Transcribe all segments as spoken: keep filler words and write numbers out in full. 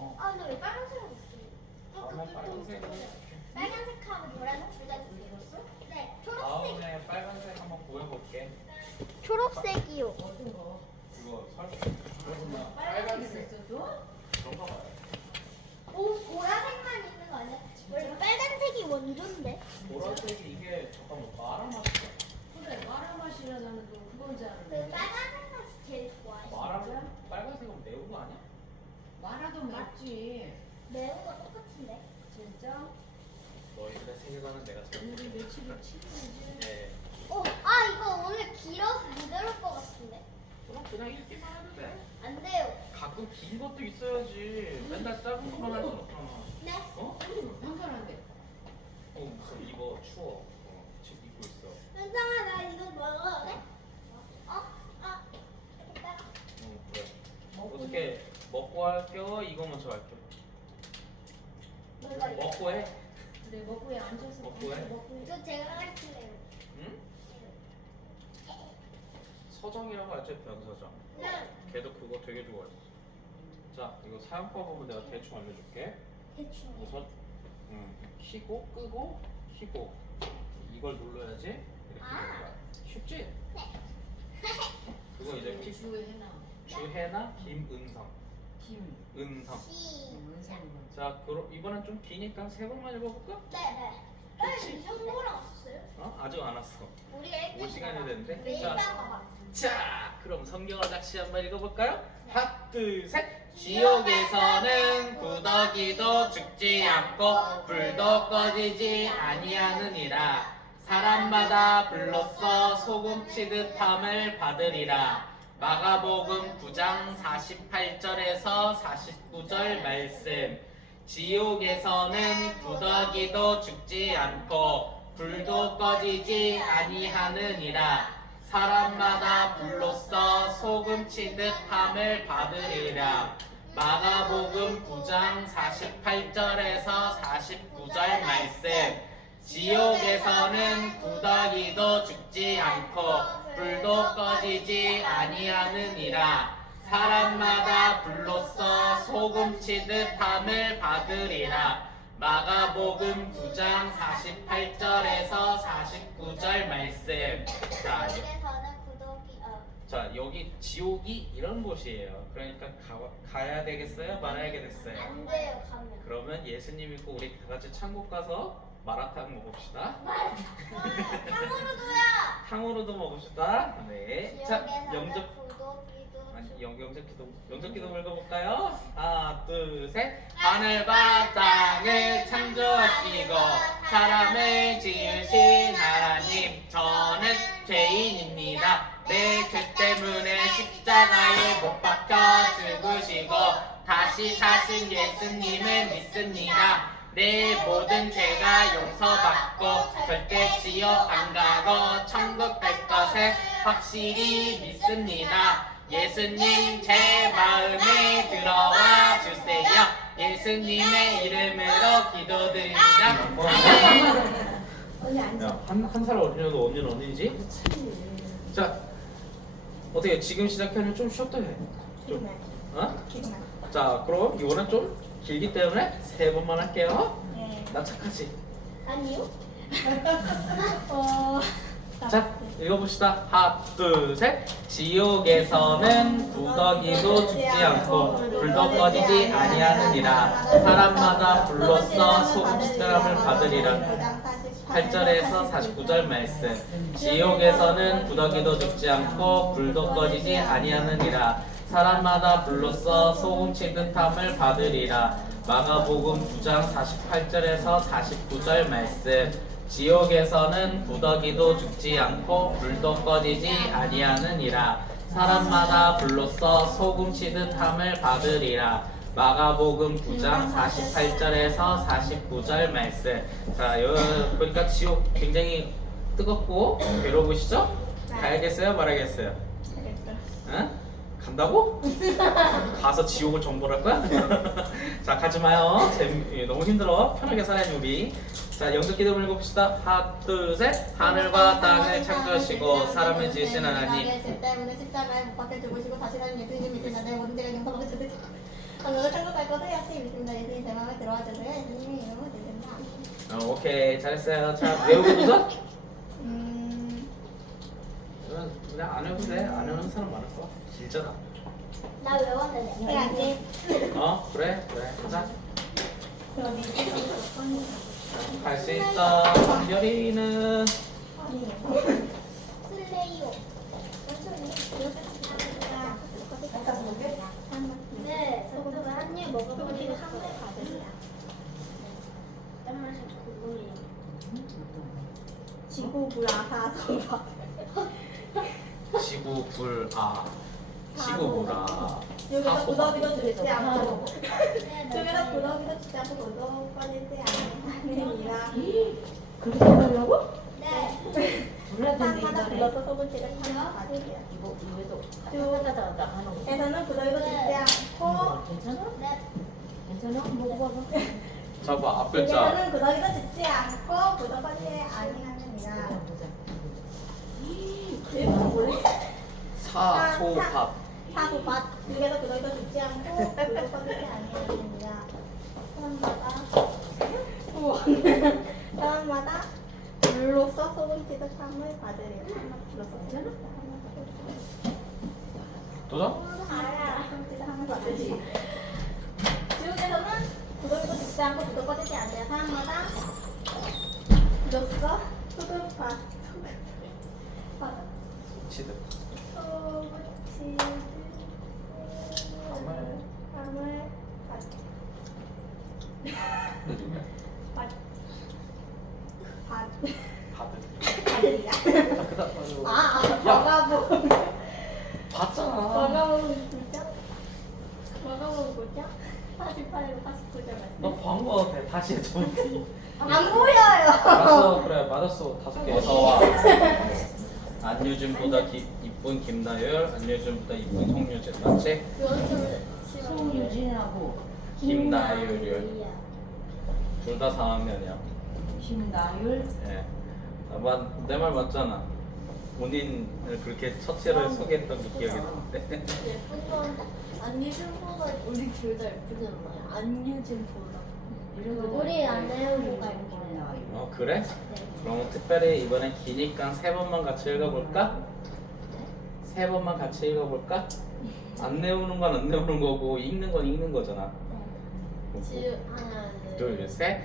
어. 아 근데 왜 빨간색은 없지? 다음에 빨간색으로 해볼게. 빨간색하고 노란색 둘 다 주세요. 네, 초록색. 다음에 빨간색 한번 보여볼게. 초록색이요. 어떤 거? 이거 설. 그러면 빨간색 있어도? 그런가 봐요. 오, 보라색만 있는 거 아니야? 원래 빨간색이 원조인데. 보라색이 이게 잠깐만 마라 맛이야. 그래 마라 맛이라 나는 또 그건 줄 그 알았는데. 빨간색 맛이 제일 좋아해. 마라 빨간색은 매운 거 아니야? 마라도 맵지. 매운 거 똑같은데. 진짜? 너희들의 세계관은 내가 잘 오늘이 모르겠어. 며칠이 칠일이지. 네. 오, 아 이거 오늘 길어서 못 외울 것 같은데. 그럼 그냥 읽기만 해도 돼. 안 돼요. 가끔 긴 것도 있어야지. 맨날 짧은 것만 할 수 없잖아. 네. 어? 상관한데. 어 무슨 이거 추워. 어, 지금 입고 있어. 현상아 나 이거 먹어도 돼? 어? 아, 이렇게 빼라. 어 그래. 먹고 어떻게 먹고 할게요? 이거 먼저 할게요. 뭔가 이거. 먹고 해. 그래 먹고에 앉아서 먹고 해. 먹고 이거 제가 가르칠래요. 응? 서정이라고 알죠? 변서정. 네. 걔도 그거 되게 좋아했어. 자, 이거 사용법 부분 내가 대충 알려줄게. 대충. 우선 음, 키고 끄고 키고 이걸 눌러야지 이렇게 아. 되는 거야. 쉽지? 네. 그거 이제 키 주에 해나 주혜나 김은성 김 은성. 시. 은성은 자, 그럼 이번엔 좀 기니까 세 번만 읽어볼까? 네네. 좋지. 형부랑 왔었어요? 어? 아직 안 왔어. 우리가 일찍 올 시간이 됐는데. 내일 자, 봐봐. 자, 그럼 성경을 같이 한번 읽어볼까요? 하나, 둘, 셋. 지옥에서는 구더기도 죽지 않고 불도 꺼지지 아니하느니라. 사람마다 불로써 소금 취급함을 받으리라. 마가복음 구 장 사십팔 절에서 사십구 절 말씀. 지옥에서는 구더기도 죽지 않고 불도 꺼지지 아니하느니라. 사람마다 불로써 소금 취급함을 받으리라. 마가복음 구 장 사십팔 절에서 사십구 절 말씀. 지옥에서는 구더기도 죽지 않고 불도 꺼지지 아니하느니라. 사람마다 불로써 소금 취급함을 받으리라. 마가복음 구 장 사십팔 절에서 사십구 절 말씀. 자, 지옥에서는 구독이 어. 자 여기 지옥이 이런 곳이에요. 그러니까 가, 가야 되겠어요? 말아야 되겠어요? 안 돼요 가면. 그러면 예수님 믿고 우리 다 같이 천국 가서 마라탕 먹읍시다. 탕후루도요. 탕후루도 먹읍시다. 네. 자, 영접 구독이도 아니 영, 영접 기도 영접 기도 읽어볼까요? 하나, 둘, 셋. 하늘과 땅을 창조하시고 사람을 지으신 하나님, 저는 죄인입니다. 내 죄 때문에 십자가에 못 박혀 죽으시고 다시 사신 예수님을 믿습니다. 내 모든 죄가 용서받고 절대 지옥 안 가고 천국 갈 것을 확실히 믿습니다. 예수님 제 마음에 들어와 주세요. 예수님의 이름으로 기도드립니다. 언니 앉아. 한 한 살 어린이도 언니는 언니지? 자, 어떻게 지금 시작하면 좀 쉬었다 해. 좀, 어? 자, 그럼 이거는 좀 길기 때문에 세 번만 할게요. 네. 나 착하지? 아니요. 어. 자, 읽어봅시다. 하나, 둘, 셋. 지옥에서는 구더기도 죽지 않고 불도 꺼지지 아니하느니라. 사람마다 불로써 소금 시드람을 받으리라. 팔 절에서 사십구 절 말씀. 지옥에서는 구더기도 죽지 않고 불도 꺼지지 아니하느니라. 사람마다 불로써 소금 취급함을 받으리라. 마가복음 구 장 사십팔 절에서 사십구 절 말씀. 지옥에서는 구더기도 죽지 않고 불도 꺼지지 아니하느니라. 사람마다 불로써 소금 취급함을 받으리라. 마가복음 구 장 사십팔 절에서 사십구 절 말씀. 자, 여기 보니까 지옥 굉장히 뜨겁고 괴로우시죠? 가야겠어요? 말하겠어요? 응? 간다고? 가서 지옥을 정벌할 거야? 자 가지 마요. 재미, 예, 너무 힘들어. 편하게 살아야지 우리. 자 영적 기도를 읽어봅시다. 하나 둘 셋. 하늘과 땅을 창조하시고 사람을 지으신 하나님. 제 때문에 십자가에 못 박혀 죽으시고 다시 사는 예수님 믿습니다. 내 모든 죄가 용서받게 주듯이 오늘 천국갈 것을 약속히 믿습니다. 예수님 제 마음에 들어와 주세요. 예수님의 이름으로 드립니다. 어, 오케이 잘했어요. 자 외우기 도전? 음, 그냥 그냥 안 해도 돼. 안 해는 사람 많을 거야. 길잖아. 나 외웠는데. 해야지. 어 그래 그래 가자. 그럼 이제 갈 수 있다. 한별이는 슬레이오. 네, 저도 한입 먹어보고 지금 한물 받으세요. 짠맛이 국물이. 지구 불아사성바. 지구 불아 지구보라. 여기서 구더기도 주지 않고 네, 여기서 구더기도 주지 않고 구도 꺼지지 않으니라. 그렇게 하려고? 네. 몰랐는데 땅마다 이번에 불러서 소금치를 타면 받으세요. 이거 이거도 하다하다 하는 거. 에서는 구더기도 주지 않고 괜찮아? 네. 괜찮아? 먹어봐봐. 저거 앞글자. 여기서는 구더기도 주지 않고 구도 꺼지지 아니하느니라. 보자. 이거 몰래 사소밥. 사소밭 여기서 구더기도 주지 않고 구도 꺼지지 아니하느니라. 사람마다 사람마다 불로써 소금치도 참을 받으리라. 불로써 소금치도 도전? 알아. 소금치도 참을 받으리. 지옥에서는 구더기도 죽지 않고 구도 꺼지지 않는 사람마다 불로써 소금 받 소금 받 치드. 소금치 밤을. 밤을 받 받 받 바드. 받으리라. 아, 아, 버가보. 봤잖아. 버가보 구자? 버가보 구자? 사십팔에서 사십구 점 너 광고 돼. 다시 해줘. 안 보여요. 알았어 그래 맞았어 다섯 개. 어서와. 안유진보다 기, 이쁜 김나율, 안유진보다 이쁜 송유진 맞지? 송유진하고 김나율. 둘 다 사 학년이야. 김나율. 예. 아, 내 말 맞잖아. 본인을 그렇게 첫째로 소개했던 게 기억이 나는데. 예쁜 건 안유진보다 우리 둘 다 예쁘잖아요. 안유진보다. 우리 안내우가 예뻐요. 어 그래? 그럼 특별히 이번엔 기니까 세 번만 같이 읽어볼까? 세 번만 같이 읽어볼까? 안 내우는 건 안 내우는 거고 읽는 건 읽는 거잖아. 지 하나 둘, 셋.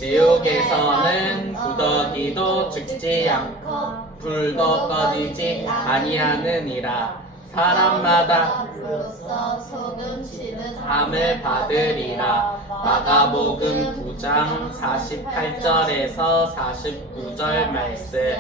지옥에서는 구더기도 죽지 않고 불도 꺼지지 아니하느니라. 사람마다 불로써 소금치는 함을 받으리라. 마가복음 구 장 사십팔 절에서 사십구 절 말씀.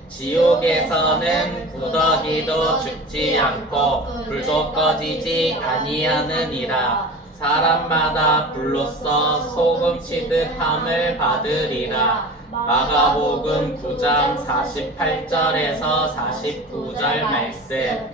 지옥에서는 구더기도 죽지 않고 불도 꺼지지 아니하느니라. 사람마다 불로써 소금 치듯 함을 받으리라. 마가복음 구 장 사십팔 절에서 사십구 절 말씀.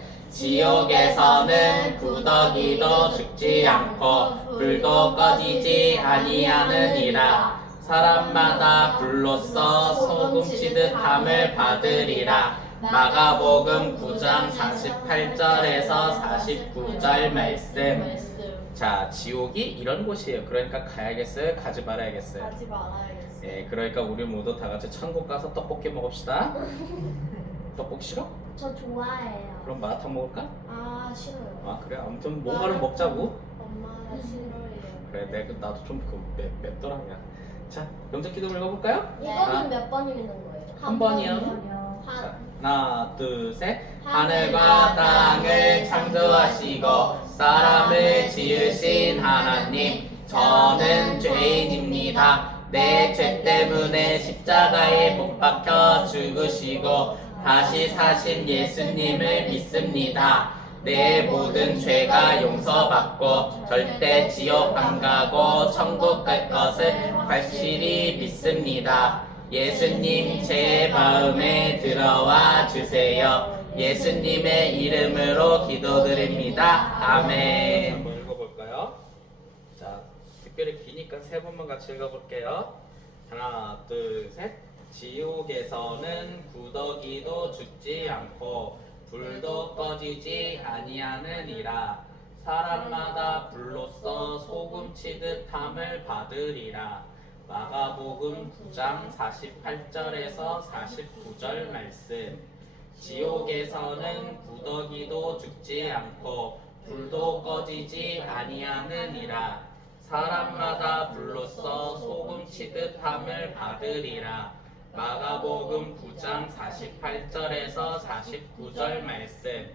지옥에서는 구더기도 죽지 않고 불도 꺼지지 아니하느니라. 사람마다 불로써 소금 치듯 함을 받으리라. 마가복음 구 장 사십팔 절에서 사십구 절 말씀. 자, 지옥이 이런 곳이에요. 그러니까 가야겠어요? 가지 말아야겠어요? 가지 말아야겠어요. 예, 그러니까 우리 모두 다 같이 천국 가서 떡볶이 먹읍시다. 떡볶이 싫어? 저 좋아해요. 그럼 마라탕 먹을까? 아 싫어요. 아 그래? 아무튼 뭔가를 먹자고. 엄마가 싫어해요. 그래, 내가 나도 좀그 맵더라 야. 자, 영적 기도 읽어볼까요? 이거는 몇 번이 있는 거예요? 한 번이요. 한 자, 하나, 둘, 셋. 하늘과 땅을 창조하시고 사람을 지으신 하나님, 저는 죄인입니다. 내 죄 때문에 십자가에 못 박혀 죽으시고 다시 사신 예수님을 믿습니다. 내 모든 죄가 용서받고 절대 지옥 안 가고 천국 갈 것을 확실히 믿습니다. 예수님 제 마음에 들어와 주세요. 예수님의 이름으로 기도드립니다. 아멘. 한번 읽어볼까요? 자, 특별히 기니까 세 번만 같이 읽어볼게요. 하나, 둘, 셋. 지옥에서는 구더기도 죽지 않고 불도 꺼지지 아니하느니라. 사람마다 불로써 소금 치듯 함을 받으리라. 마가복음 구 장 사십팔 절에서 사십구 절 말씀. 지옥에서는 구더기도 죽지 않고 불도 꺼지지 아니하느니라. 사람마다 불로써 소금 치듯 함을 받으리라. 마가복음 구 장 사십팔 절에서 사십구 절 말씀.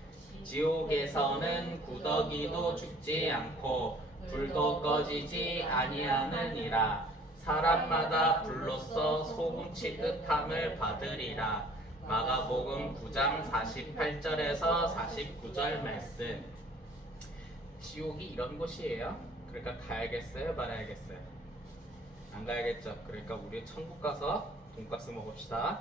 지옥에서는 구더기도 죽지 않고 불도 꺼지지 아니하느니라. 사람마다 불로써 소금 치듯 함을 받으리라. 마가복음 구 장 사십팔 절에서 사십구 절 말씀. 지옥이 이런 곳이에요. 그러니까 가야겠어요? 말아야겠어요? 안 가야겠죠? 그러니까 우리 천국 가서 돈가스 먹읍시다.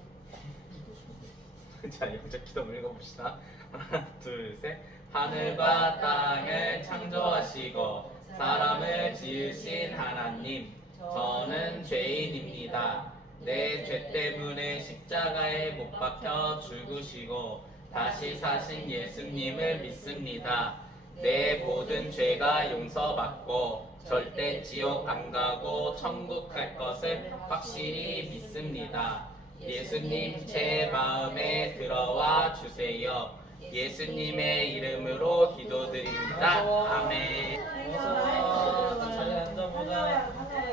자, 이제 기도 읽어봅시다. 하나, 둘, 셋. 하늘과 땅을 창조하시고 사람을 지으신 하나님, 저는 죄인입니다. 내 죄 때문에 십자가에 못 박혀 죽으시고 다시 사신 예수님을 믿습니다. 내 모든 죄가 용서받고 절대 지옥 안 가고 천국 갈 것을 확실히 믿습니다. 예수님 제 마음에 들어와 주세요. 예수님의 이름으로 기도드립니다. 아멘. 어서 자리에 앉아보자.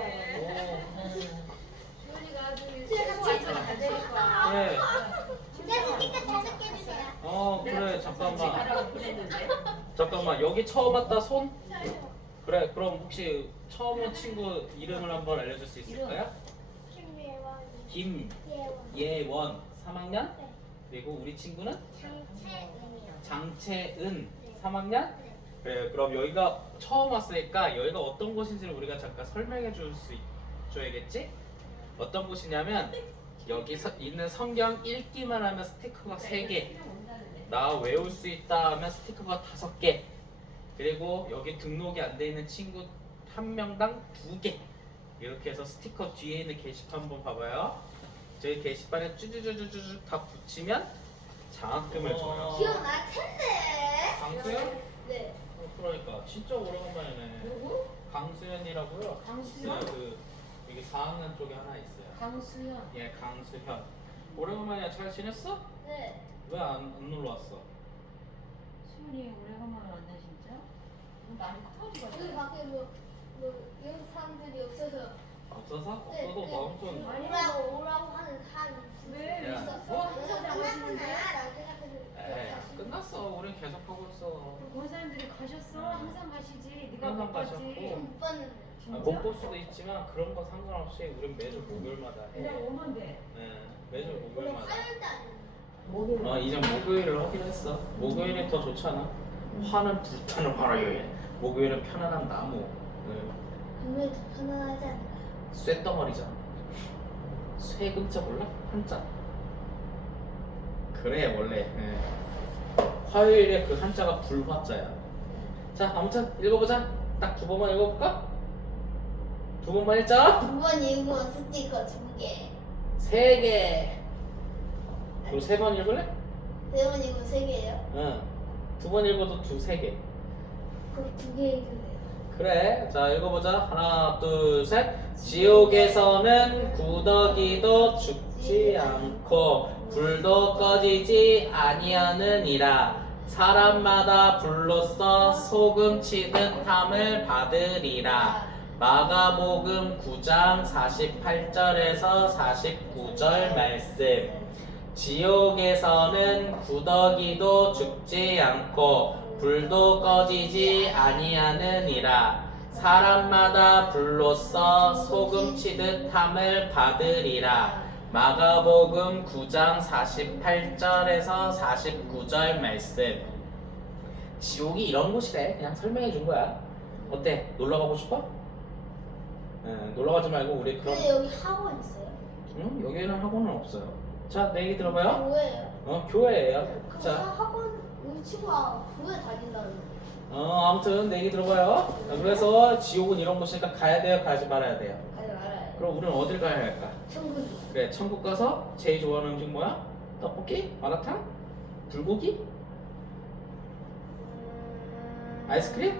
네. 제 스티커 다섯 개 주세요. 어 그래 잠깐만. 잠깐만 여기 처음 왔다 손? 그래 그럼 혹시 처음 온 친구 이름을 한번 알려줄 수 있을까요? 김예원. 김예원 삼 학년? 네. 그리고 우리 친구는 장채은이요. 장채은 삼 학년? 네. 그래 그럼 여기가 처음 왔으니까 여기가 어떤 곳인지를 우리가 잠깐 설명해 줄 수 줘야겠지? 어떤 곳이냐면 여기 서, 있는 성경 읽기만 하면 스티커가 세 개, 나 외울 수 있다 하면 스티커가 다섯 개, 그리고 여기 등록이 안 돼 있는 친구 한 명당 두 개. 이렇게 해서 스티커 뒤에 있는 게시판 한번 봐봐요. 저희 게시판에 쭈쭈쭈쭈쭈 다 붙이면 장학금을 줘요. 기억날 텐데. 강수연? 네. 어, 그러니까 진짜 오래간만이네. 누구? 강수현이라고요. 강수현? 있어요. 그 여기 사 학년 쪽에 하나 있어요. 강수연. 예, 강수현. 오래간만이야. 잘 지냈어? 네. 왜 안 안 놀러 왔어? 수연이 오래간만에 왔네 진짜. 많이 커가지고. 여기 밖에 뭐, 뭐 이런 사람들이 없어서 없어서? 네, 없어도 네. 마음 좀. 오라고 오라고 하는 사람이 왜? 야, 있었어. 뭐? 그래서 끝났구나라고 생각해서 에이, 끝났어. 우린 계속 하고 있어. 그 사람들이 가셨어. 항상 가시지. 네가 항상 못 갔지. 가셨고. 못 봤는데. 아, 진짜? 못 볼 수도 있지만 그런 거 상관없이 우린 매주 목요일마다 해. 그냥 오면 돼. 예, 매주 원래 목요일마다. 화요일도 아니야. 목요일. 어, 이제 목요일을 하기로 했어. 목요일이 더 좋잖아. 화는 불타는 화요일. 목요일은 편안한 나무. 네. 금요일 더 편안하지 않나? 쇳덩어리잖아. 쇠금자 몰라? 한자. 그래 원래. 예. 화요일에 그 한자가 불화자야. 자 아무튼 읽어보자. 딱 두 번만 읽어볼까? 두 번만 읽자. 두 번 읽고 스티커 두 개. 세 개. 그럼 세 번 읽을래? 네 번 읽고 세 개예요? 응. 두 번 읽어도 두 세 개. 그럼 두 개 읽으래요. 그래. 자 읽어보자. 하나 둘 셋. 지옥에서는 구더기도 죽지 않고 불도 꺼지지 아니하느니라. 사람마다 불로써 소금 치듯 함을 받으리라. 마가복음 구 장 사십팔 절에서 사십구 절 말씀. 지옥에서는 구더기도 죽지 않고 불도 꺼지지 아니하느니라. 사람마다 불로써 소금 치듯 함을 받으리라. 마가복음 구 장 사십팔 절에서 사십구 절 말씀. 지옥이 이런 곳이래. 그냥 설명해 준 거야. 어때? 놀러 가고 싶어? 응, 놀러 가지 말고 우리 그럼. 근데 여기 학원 있어요? 응? 여기는 학원은 없어요. 자, 내 얘기 들어봐요. 뭐예요? 어 교회예요. 그 자, 학원 우리 친구가 교회 다닌다는데. 어 아무튼 내 얘기 들어봐요. 자, 그래서 지옥은 이런 곳이니까 가야 돼요, 가지 말아야 돼요. 가지 말아요. 그럼 우리는 어딜 가야 할까? 천국이. 그래, 천국 가서 제일 좋아하는 음식 뭐야? 떡볶이? 마라탕? 불고기? 아이스크림?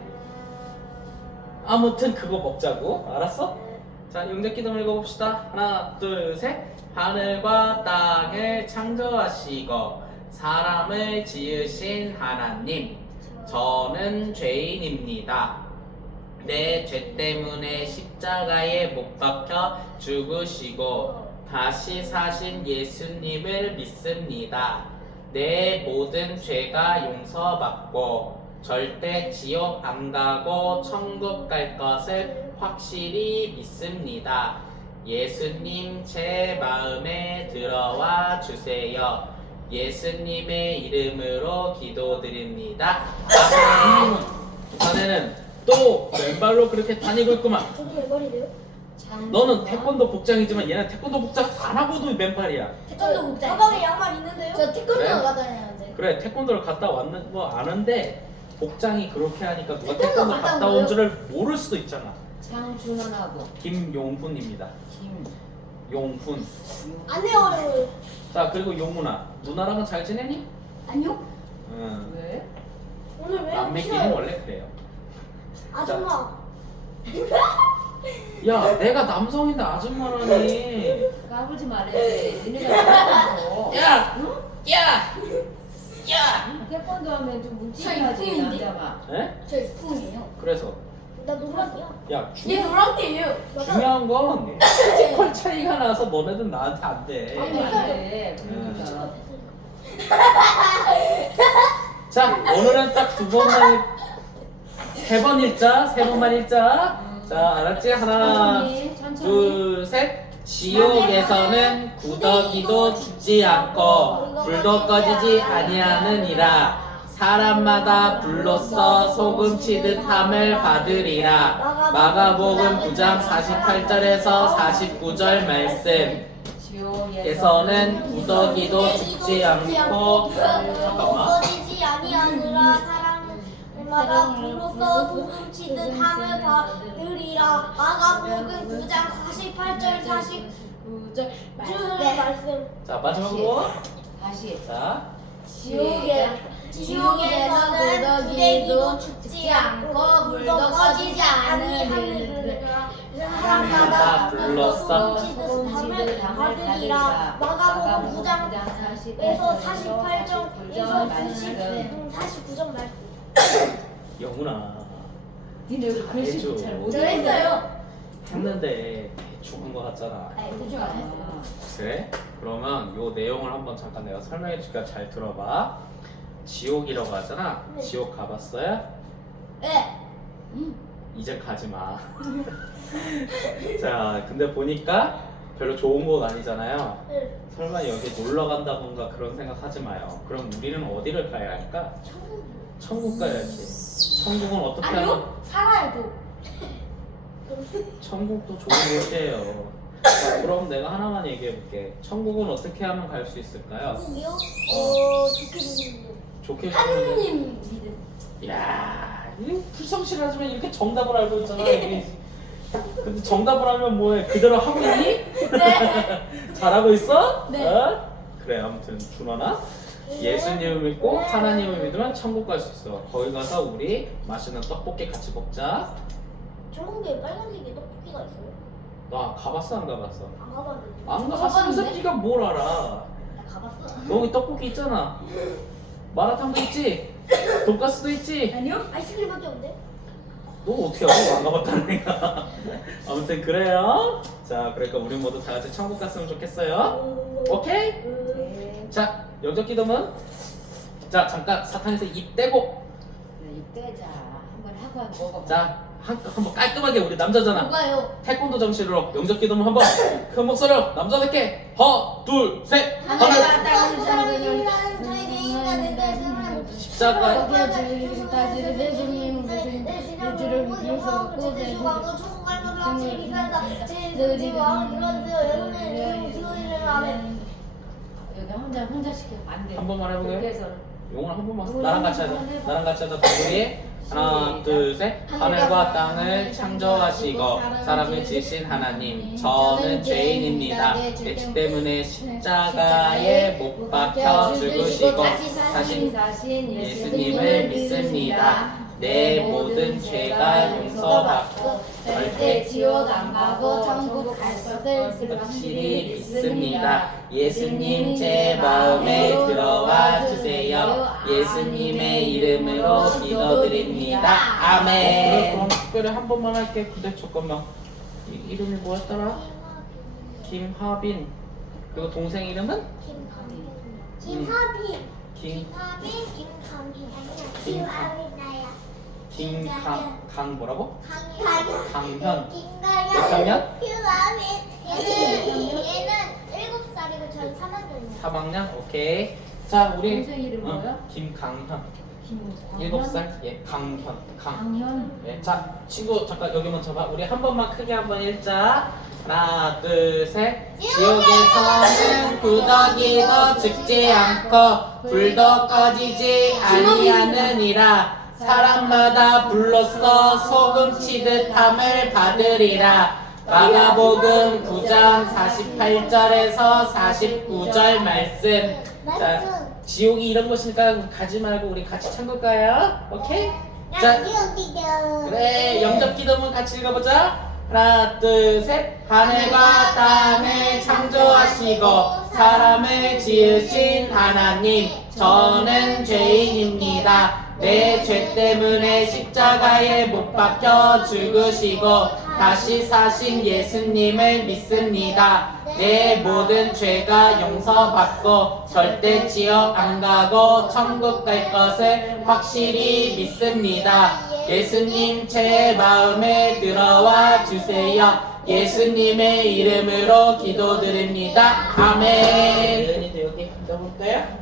아무튼 그거 먹자고. 알았어? 자, 용접기도 읽어봅시다. 하나, 둘, 셋. 하늘과 땅을 창조하시고 사람을 지으신 하나님, 저는 죄인입니다. 내 죄 때문에 십자가에 못 박혀 죽으시고 다시 사신 예수님을 믿습니다. 내 모든 죄가 용서받고 절대 지옥 안 가고 천국 갈 것을 확실히 믿습니다. 예수님 제 마음에 들어와 주세요. 예수님의 이름으로 기도드립니다. 아멘. 자네는 또 맨발로 그렇게 다니고 있구만. 저기 외발이래요? 너는 태권도 복장이지만 얘는 태권도 복장 안 하고도 맨발이야. 태권도 목장. 가방에 양말 있는데요? 저 태권도 그래? 나가 다니는데. 그래, 태권도를 갔다 왔는 거 아는데 복장이 그렇게 하니까 누가 태권도 태권도 갔다 갔다 온 온 거예요? 줄을 모를 수도 있잖아. 장준원하고 김용훈입니다. 김 용훈. 안 해요, 어려워요. 자, 그리고 용훈아, 누나랑은 잘 지내니? 아니요? 응. 왜? 오늘 왜 남매끼리는 싫어요? 원래 그래요. 아줌마. 야, 내가 남성인데 아줌마라니. 까불지 말래. 니네가 뭐 야, 야, 야. 태권도 하면 좀 묵직하지 저 이쁜인데? 남자가. 에? 저 이쁜이에요. 그래서 나 노란이야. 야, 얘 중, 노란이에요. 중요한 건 피지컬 차이가 나서 너네들 나한테 안 돼. 아니 안돼. 음. 그러니까. 자, 오늘은 딱 두 번만, 세 번 읽자, 세 번만 읽자. 자, 알았지? 하나, 천천히 천천히. 둘, 셋. 지옥에서는 구더기도 죽지 않고 불도 꺼지지 아니하느니라. 사람마다 불로써 소금 치듯 함을 받으리라. 마가복음 구 장 사십팔 절에서 사십구 절 말씀. 에서는 구더기도 죽지 않고 잠깐만. 꺼지지 아니하느라 사람마다 불로써 소금 치듯 함을 받으리라. 마가복음 구 장 사십팔 절 사십구 절 말씀. 자, 마지막으로. 다시. 자, 지옥에 지옥에서는 구더기도 죽지 않고 불도 꺼지지 아니하느니라. 사람마다 불로써 소금 치듯 함을 받으리라. 마가복음 구 장에서 사십팔 절에서 사십구 절 말씀. 영훈아. 니네 왜 글씨 해줘. 잘 저 못해? 했어요. 했는데 대충 한 거 같잖아. 대충 안 했어요. 그래? 그러면 요 내용을 한번 잠깐 내가 설명해 줄게. 잘 들어봐. 지옥이라고 하잖아. 네. 지옥 가봤어요? 네. 응. 이제 가지 마. 자, 근데 보니까 별로 좋은 곳 아니잖아요. 네. 설마 여기 놀러 간다던가 그런 생각 하지 마요. 그럼 우리는 어디를 가야 할까? 천국 가야지. 천국은 어떻게 하면 아니요. 살아야죠. 천국도 좋은 곳이에요. 자, 그럼 내가 하나만 얘기해 볼게. 천국은 어떻게 하면 갈 수 있을까요? 한국이요? 어 좋게 보시는 좋게 보면 하느님 믿음. 야, 이 불성실하지만 이렇게 정답을 알고 있잖아. 이게. 근데 정답을 알면 뭐해? 그대로 하고 있니? 네. 잘하고 있어? 네. 어? 그래, 아무튼 준원아, 예수님을 믿고 하나님을 믿으면 천국 갈 수 있어. 거기 가서 우리 맛있는 떡볶이 같이 먹자. 천국에 빨간색이 떡볶이가 있어요? 너 가봤어, 안 가봤어? 안 가봤는데. 안 가봤으면서 네가 뭘 알아? 나 가봤어. 여기 떡볶이 있잖아. 마라탕도 있지? 돈가스도 있지? 아니요? 아이스크림밖에 없는데? 너 어떻게 알아? 안 가봤다는 애가. 아무튼 그래요. 자, 그러니까 우리 모두 다 같이 천국 갔으면 좋겠어요. 오케이? 네. 자, 영적 기도문. 자, 잠깐 사탕에서 입 떼고. 이때자 한번 하고 한 먹어봐. 자, 한, 한번 깔끔하게 우리 남자잖아. 뭐가요? 태권도 정신으로 영적 기도문 한번 큰 목소리로 남자답게 하나, 둘, 셋. 하나, 십자가. 여기 혼자 혼자 시키면 안 돼. 한 번만 해볼까요? 그렇게 해서 용을 한 번만 우리 나랑 같이 하자. 한번 해봐. 나랑 같이 하자. 우리 하나, 둘, 셋. 하늘과 땅을 창조하시고 사람을 지으신 하나님, 저는 죄인입니다. 내 죄 때문에 십자가에 못 박혀 죽으시고 다시 사신 예수님을 믿습니다. 내 모든 죄가 용서받고 절대 지옥 안 가고 천국 갈 것을 확실히 믿습니다. 예수님 제 마음에 들어와 주세요. 예수님의 이름으로 기도드립니다. 아멘. 그럼 특별히 한 번만 할게. 근데 잠깐만. 이, 이름이 뭐였더라? 김하빈. 그리고 동생 이름은? 김하빈. 김- 김하빈, 김하빈, 김- 김하빈 나야. 김강 강 뭐라고? 강현. 강현. 김가연. 몇 학년? 김하빈. 얘는 얘는 일곱 살이고 전 삼 학년이야. 삼 학년? 오케이. 자, 우리 동생 이름 어, 뭐야? 김강현. 김- 일곱 살. 예, 강현. 강. 강현. 네, 자, 친구 잠깐 여기 먼저 봐. 우리 한 번만 크게 한번 읽자. 하나, 둘, 셋. 지옥에서는 구더기도 죽지 않고 불도 꺼지지 아니하느니라. 사람마다 불로써 소금 치듯 함을 받으리라. 마가복음 구 장 사십팔 절에서 사십구 절 말씀. 자, 지옥이 이런 곳이니까 가지 말고 우리 같이 천국 가요. 오케이? 자, 그래, 영접 기도문 같이 읽어보자. 하나, 둘, 셋. 하늘과 땅을 창조하시고 사람을 지으신 하나님, 저는 죄인입니다. 내 죄 때문에 십자가에 못 박혀 죽으시고 다시 사신 예수님을 믿습니다. 내 모든 죄가 용서받고 절대 지옥 안 가고 천국 갈 것을 확실히 믿습니다. 예수님 제 마음에 들어와 주세요. 예수님의 이름으로 기도드립니다. 아멘. 예은이도 여기 앉아볼까요?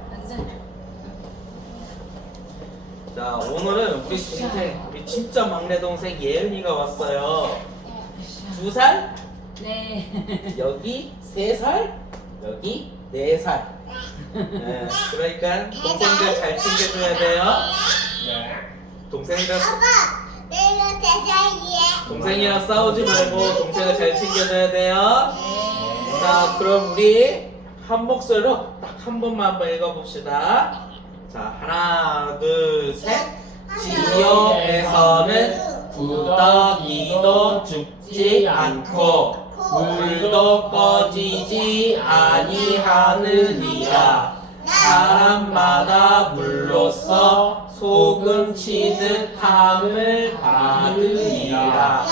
자, 오늘은 우리 동생, 우리 진짜 막내 동생 예은이가 왔어요. 두 살, 네. 여기 세 살, 여기 네 살. 네, 그러니까 동생들 잘 챙겨줘야 돼요. 네. 동생들 내가 대장이야. 동생이랑 싸우지 말고 동생을 잘 챙겨줘야 돼요. 자, 그럼 우리 한 목소리로 딱 한 번만 한번 읽어봅시다. 자, 하나, 둘, 셋. 지옥에서는 구더기도 죽지 않고 불도 꺼지지 아니하느니라. 사람마다 불로써 소금 치듯 함을 받으리라.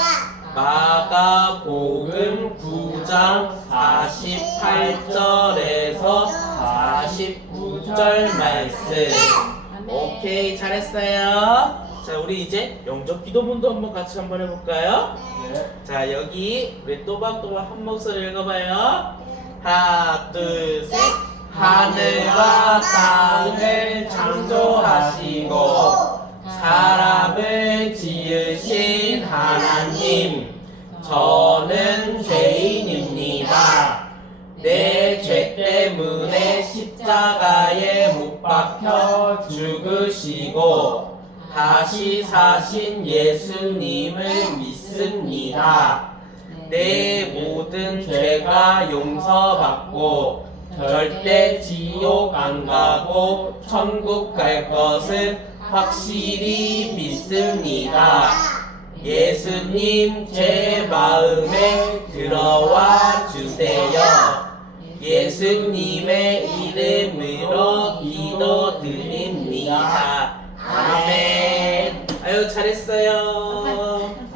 마가복음 구 장 사십팔 절에서 사십구 절 말씀. 오케이, 잘했어요. 자, 우리 이제 영접 기도문도 한번 같이 한번 해볼까요? 네. 자, 여기 우리 또박또박 한 목소리 읽어봐요. 하나, 둘, 셋. 하늘과 땅을 창조하시고 사람을 지으신 하나님, 저는 죄인입니다. 내 죄 때문에 십자가에 못 박혀 죽으시고 다시 사신 예수님을 믿습니다. 내 모든 죄가 용서받고 절대 지옥 안 가고 천국 갈 것을 확실히 믿습니다. 예수님 제 마음에 들어와 주세요. 예수님의 이름으로 기도드립니다. 아멘. 아유, 잘했어요.